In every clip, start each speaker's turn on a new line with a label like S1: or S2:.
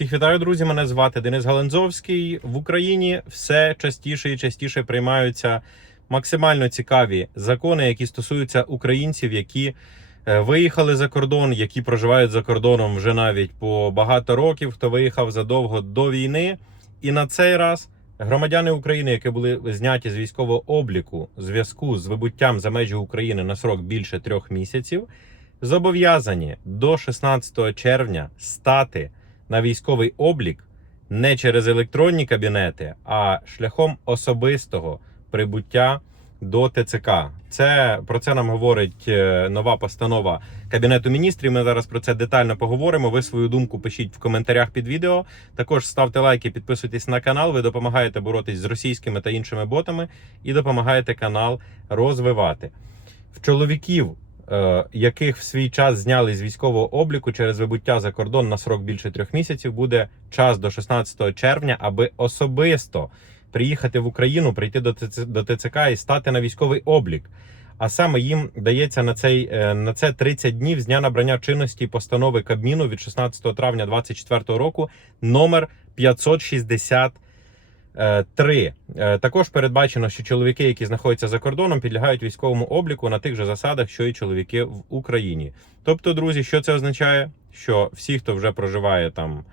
S1: Всіх вітаю, друзі. Мене звати Денис Галанзовський. В Україні все частіше і частіше приймаються максимально цікаві закони, які стосуються українців, які е, виїхали за кордон, які проживають за кордоном вже навіть по багато років, хто виїхав задовго до війни. І на цей раз громадяни України, які були зняті з військового обліку зв'язку з вибуттям за межі України на срок більше трьох місяців, зобов'язані до 16 червня стати на військовий облік не через електронні кабінети, а шляхом особистого прибуття до ТЦК. Це про це нам говорить е, нова постанова Кабінету міністрів. Ми зараз про це детально поговоримо. Ви свою думку пишіть в коментарях під відео. Також ставте лайки, підписуйтесь на канал. Ви допомагаєте боротись з російськими та іншими ботами і допомагаєте канал розвивати. В чоловіків яких в свій час зняли з військового обліку через вибуття за кордон на срок більше трьох місяців, буде час до 16 червня, аби особисто приїхати в Україну, прийти до ТЦ до ТЦК і стати на військовий облік. А саме їм дається на цей е, на це 30 днів з дня набрання чинності постанови Кабміну від 16 травня 2024 року номер 560 Е, Три Е, також передбачено, що чоловіки, які знаходяться за кордоном, підлягають військовому обліку на тих же засадах, що і чоловіки в Україні. Тобто, друзі, що це означає? Що всі, хто вже проживає там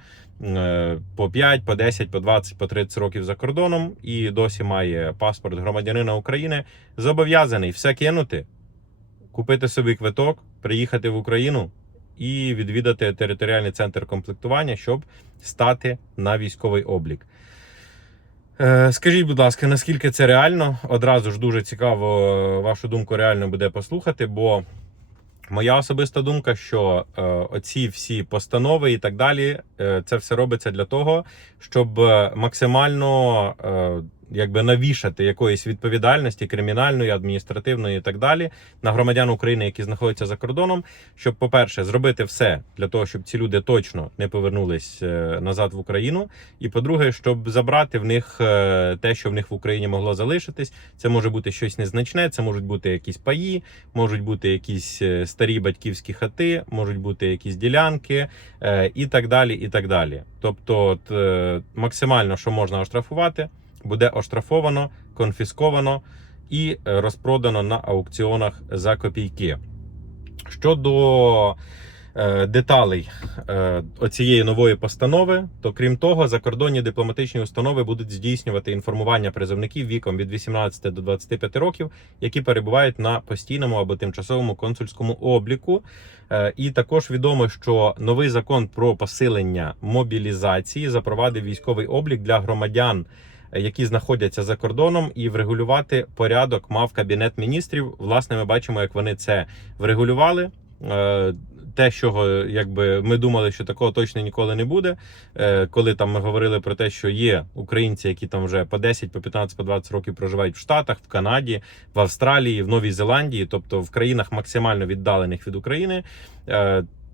S1: е, по 5, по 10, по 20, по 30 років за кордоном і досі має паспорт громадянина України, зобов'язаний все кинути, купити собі квиток, приїхати в Україну і відвідати територіальний центр комплектування, щоб стати на військовий облік. Е, Скажіть, будь ласка, наскільки це реально? Одразу ж дуже цікаво е, вашу думку реально буде послухати, бо моя особиста думка, що е, оці всі постанови і так далі, це все робиться для того, щоб максимально якби навішати якоїсь відповідальності кримінальної, адміністративної і так далі на громадян України, які знаходяться за кордоном, щоб, по-перше, зробити все для того, щоб ці люди точно не повернулись е, назад в Україну. І по-друге, щоб забрати в них е, те, що в них в Україні могло залишитись. Це може бути щось незначне, це можуть бути якісь паї, можуть бути якісь е, старі батьківські хати, можуть бути якісь ділянки і так далі. І так далі. Тобто, от, максимально, що можна оштрафувати, буде оштрафовано, конфісковано і е, розпродано на аукціонах за копійки. Щодо е, деталей е, оцієї нової постанови, то крім того, закордонні дипломатичні установи будуть здійснювати інформування призовників віком від 18 до 25 років, які перебувають на постійному або тимчасовому консульському обліку. І також відомо, що новий закон про посилення мобілізації запровадив військовий облік для громадян. Е, Які знаходяться за кордоном, і врегулювати порядок мав кабінет міністрів. Власне, ми бачимо, як вони це врегулювали. Е, Те, що якби ми думали, що такого точно ніколи не буде. Е, Коли там ми говорили про те, що є українці, які там вже по 10, по 15, по 20 років проживають в Штатах, в Канаді, в Австралії, в Новій Зеландії, тобто в країнах максимально віддалених від України.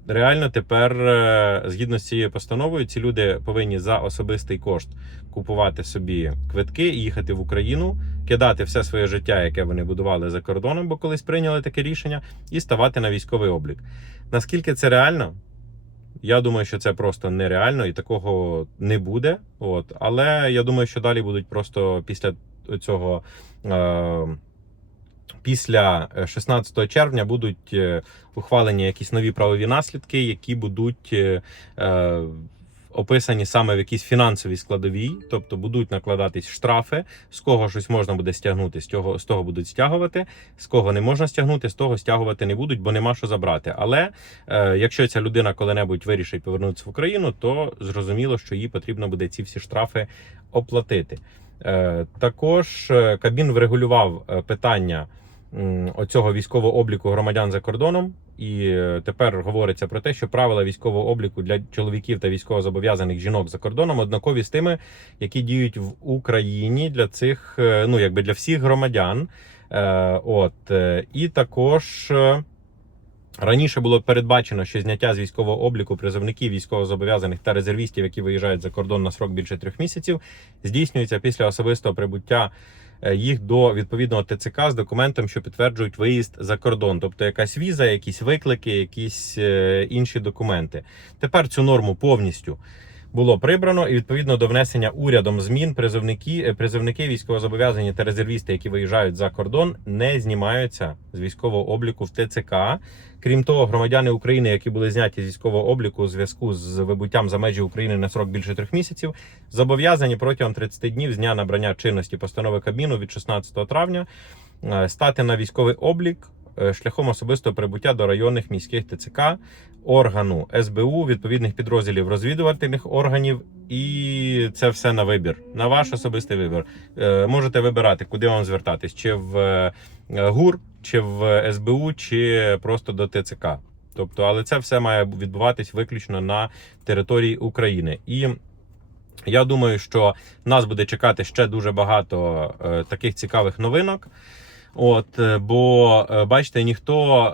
S1: Реально тепер, е, згідно з цією постановою, ці люди повинні за особистий кошт купувати собі квитки їхати в Україну, кидати все своє життя, яке вони будували за кордоном, бо колись прийняли таке рішення, і ставати на військовий облік. Наскільки це реально? Я думаю, що це просто нереально і такого не буде. От. Але я думаю, що далі будуть просто після цього. Е- Після е, 16 червня будуть е, ухвалені якісь нові правові наслідки, які будуть е, е, описані саме в якійсь фінансовій складовій, тобто будуть накладатись штрафи, з кого щось можна буде стягнути, з того, з того будуть стягувати, з кого не можна стягнути, з того стягувати не будуть, бо нема що забрати. Але е, якщо ця людина коли-небудь вирішить повернутися в Україну, то зрозуміло, що їй потрібно буде ці всі штрафи оплатити. Е, також е, Кабмін врегулював е, питання оцього військового обліку громадян за кордоном. І тепер говориться про те, що правила військового обліку для чоловіків та військовозобов'язаних жінок за кордоном однакові з тими, які діють в Україні для цих, ну якби для всіх громадян. От і також. Раніше було передбачено, що зняття з військового обліку призовників військовозобов'язаних та резервістів, які виїжджають за кордон на срок більше трьох місяців, здійснюється після особистого прибуття е, їх до відповідного ТЦК з документом, що підтверджують виїзд за кордон, тобто якась віза, якісь виклики, якісь е, інші документи. Тепер цю норму повністю було прибрано, і відповідно до внесення урядом змін призовники, е, призовники військовозобов'язані та резервісти, які виїжджають за кордон, не знімаються з військового обліку в ТЦК. Крім того, громадяни України, які були зняті з військового обліку у зв'язку з вибуттям за межі України на срок більше трьох місяців, зобов'язані протягом 30 днів з дня набрання чинності постанови Кабміну від 16 травня е, стати на військовий облік шляхом особистого прибуття до районних міських ТЦК, органу СБУ, відповідних підрозділів розвідувальних органів, і це все на вибір, на ваш особистий вибір. Е, Можете вибирати, куди вам звертатись, чи в е, ГУР, чи в СБУ, чи просто до ТЦК. Тобто, але це все має відбуватись виключно на території України. І я думаю, що нас буде чекати ще дуже багато е, таких цікавих новинок. От, е, бо е, бачите, ніхто.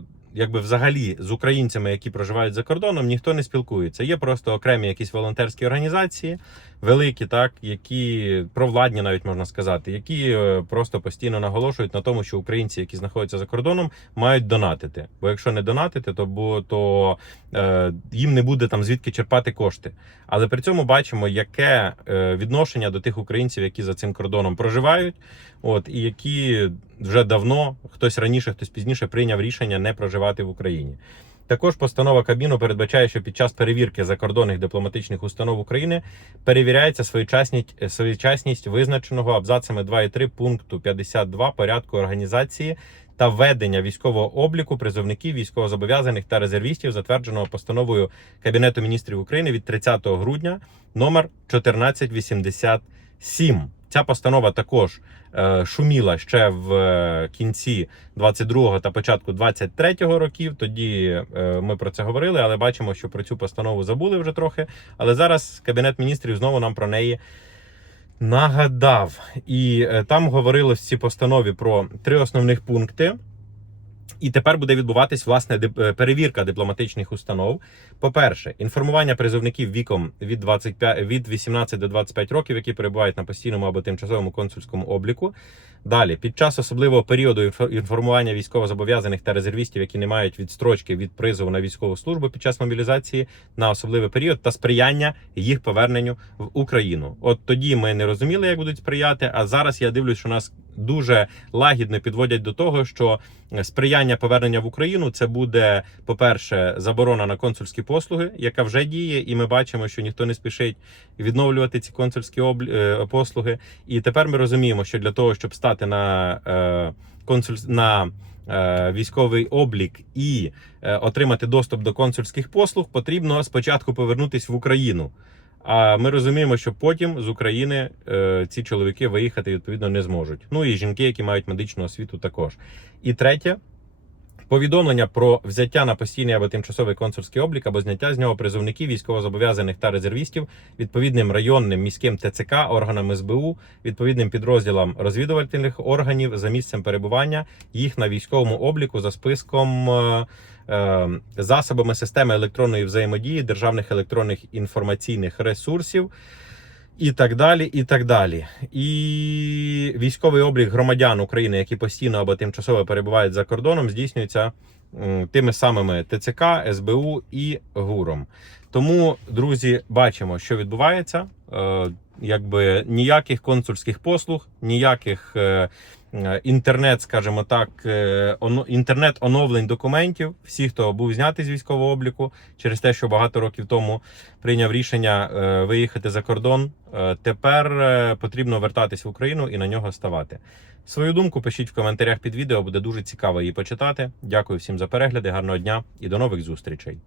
S1: Е, Якби взагалі з українцями, які проживають за кордоном, ніхто не спілкується. Є просто окремі якісь волонтерські організації, великі, так які провладні, навіть можна сказати, які просто постійно наголошують на тому, що українці, які знаходяться за кордоном, мають донатити. Бо якщо не донатити, то бо то е, їм не буде там звідки черпати кошти. Але при цьому бачимо, яке відношення до тих українців, які за цим кордоном проживають, от і які вже давно хтось раніше, хтось пізніше прийняв рішення не проживати в Україні. Також постанова Кабміну передбачає, що під час перевірки закордонних дипломатичних установ України перевіряється своєчасність, своєчасність визначеного абзацами 2 і 3 пункту 52 порядку організації та ведення військового обліку призовників військовозобов'язаних та резервістів, затвердженого постановою Кабінету міністрів України від 30 грудня номер 1487. Ця постанова також е, шуміла ще в е, кінці 22-го та початку 23-го років. Тоді е, ми про це говорили, але бачимо, що про цю постанову забули вже трохи. Але зараз Кабінет міністрів знову нам про неї нагадав. І там говорилось в цій постанові про три основних пункти. І тепер буде відбуватись власне е, перевірка дипломатичних установ. По-перше, інформування призовників віком від 25, від 18 до 25 років, які перебувають на постійному або тимчасовому консульському обліку. Далі, під час особливого періоду інфо- інформування військовозобов'язаних та резервістів, які не мають відстрочки від призову на військову службу під час мобілізації на особливий період та сприяння їх поверненню в Україну. От тоді ми не розуміли, як будуть сприяти. А зараз я дивлюсь, що нас дуже лагідно підводять до того, що сприяння повернення в Україну це буде, по-перше, заборона на консульські послуги, яка вже діє, і ми бачимо, що ніхто не спішить відновлювати ці консульські е, послуги. І тепер ми розуміємо, що для того, щоб стати на е, консуль... на е, військовий облік і е, отримати доступ до консульських послуг, потрібно спочатку повернутися в Україну. А ми розуміємо, що потім з України е, ці чоловіки виїхати відповідно не зможуть. Ну і жінки, які мають медичну освіту, також. І третє. Повідомлення про взяття на постійний або тимчасовий консульський облік або зняття з нього призовників військовозобов'язаних та резервістів відповідним районним міським ТЦК, органам СБУ, відповідним підрозділам розвідувальних органів за місцем перебування їх на військовому обліку за списком е, е, засобами системи електронної взаємодії державних електронних інформаційних ресурсів. І так далі, і так далі. І військовий облік громадян України, які постійно або тимчасово перебувають за кордоном, здійснюється тими самими ТЦК, СБУ і ГУРом. Тому, друзі, бачимо, що відбувається. Е, якби ніяких консульських послуг, ніяких е, е, інтернет, скажімо так, інтернет оновлень документів. Всі, хто був знятий з військового обліку, через те, що багато років тому прийняв рішення виїхати за кордон. Тепер потрібно вертатись в Україну і на нього ставати. Свою думку пишіть в коментарях під відео, буде дуже цікаво її почитати. Дякую всім за перегляди, гарного дня і до нових зустрічей.